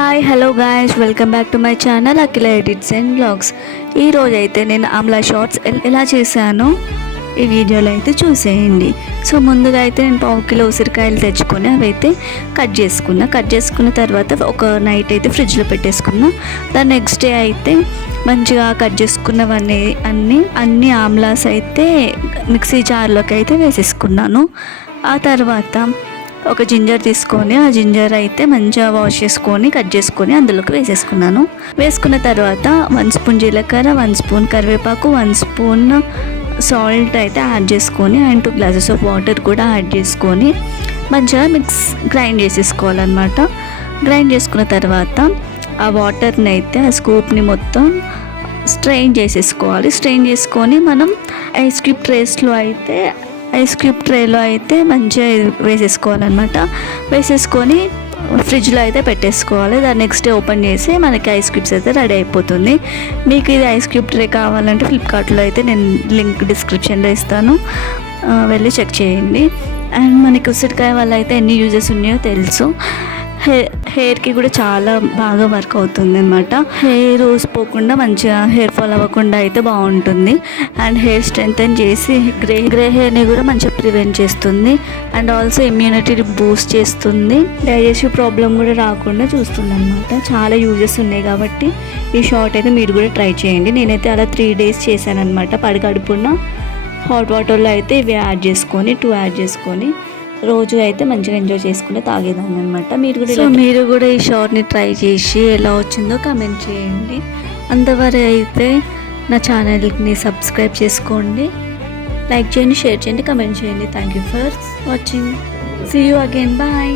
Hi hello guys, welcome back to my channel Akhila edits and blogs. ఈరోజు అయితే నేను Amla shorts ఎలా చేశానో ఈ వీడియోలో అయితే చూసేయండి. సో ముందుగా అయితే నేను 1/2 కిలో ఉసిరికాయలు తెచ్చుకొని అవి అయితే కట్ చేసుకున్న తర్వాత ఒక నైట్ అయితే ఫ్రిడ్జ్లో పెట్టేసుకున్నా. దాని నెక్స్ట్ డే అయితే మంచిగా కట్ చేసుకున్నవన్నీ అన్ని ఆమ్లాస్ అయితే మిక్సీ జార్లోకి అయితే వేసేసుకున్నాను. ఆ తర్వాత ఒక జింజర్ తీసుకొని ఆ జింజర్ అయితే మంచిగా వాష్ చేసుకొని కట్ చేసుకొని అందులోకి వేసుకున్న తర్వాత 1 స్పూన్ జీలకర్ర, 1 స్పూన్ కరివేపాకు, 1 స్పూన్ సాల్ట్ అయితే యాడ్ చేసుకొని అండ్ 2 గ్లాసెస్ ఆఫ్ వాటర్ కూడా యాడ్ చేసుకొని మంచిగా గ్రైండ్ చేసేసుకోవాలన్నమాట. గ్రైండ్ చేసుకున్న తర్వాత ఆ వాటర్ని అయితే ఆ స్కూప్ని మొత్తం స్ట్రెయిన్ చేసుకొని మనం ఐస్ క్యూబ్ ట్రేలో అయితే మంచిగా వేసేసుకోవాలన్నమాట. వేసేసుకొని ఫ్రిడ్జ్లో అయితే పెట్టేసుకోవాలి. దాన్ని నెక్స్ట్ డే ఓపెన్ చేసి మనకి ఐస్ క్యూబ్స్ అయితే రెడీ అయిపోతుంది. మీకు ఇది ఐస్ క్యూబ్ ట్రే కావాలంటే ఫ్లిప్కార్ట్లో అయితే నేను లింక్ డిస్క్రిప్షన్లో ఇస్తాను, వెళ్ళి చెక్ చేయండి. అండ్ మనకి ఉసిరికాయ వల్ల అయితే ఎన్ని యూజెస్ ఉన్నాయో తెలుసు. హెయిర్కి కూడా చాలా బాగా వర్క్ అవుతుంది అనమాట. హెయిర్ ఊసిపోకుండా మంచిగా హెయిర్ ఫాల్ అవ్వకుండా అయితే బాగుంటుంది. అండ్ హెయిర్ స్ట్రెంథెన్ చేసి గ్రే హెయిర్ని కూడా మంచిగా ప్రివెంట్ చేస్తుంది. అండ్ ఆల్సో ఇమ్యూనిటీ బూస్ట్ చేస్తుంది. డైజెస్టివ్ ప్రాబ్లం కూడా రాకుండా చూస్తుంది అనమాట. చాలా యూజెస్ ఉన్నాయి కాబట్టి ఈ షార్ట్ అయితే మీరు కూడా ట్రై చేయండి. నేనైతే అలా 3 days చేశాను అనమాట. పడిగడుపున హాట్ వాటర్లో అయితే ఇవి యాడ్ చేసుకొని రోజు అయితే మంచిగా ఎంజాయ్ చేసుకుని తాగేదాన్ని అనమాట. మీరు కూడా ఈ షార్ట్ని ట్రై చేసి ఎలా వచ్చిందో కామెంట్ చేయండి. అంతవరకు అయితే నా ఛానల్ని సబ్స్క్రైబ్ చేసుకోండి, లైక్ చేయండి, షేర్ చేయండి, కామెంట్ చేయండి. Thank you for watching. See you again. Bye.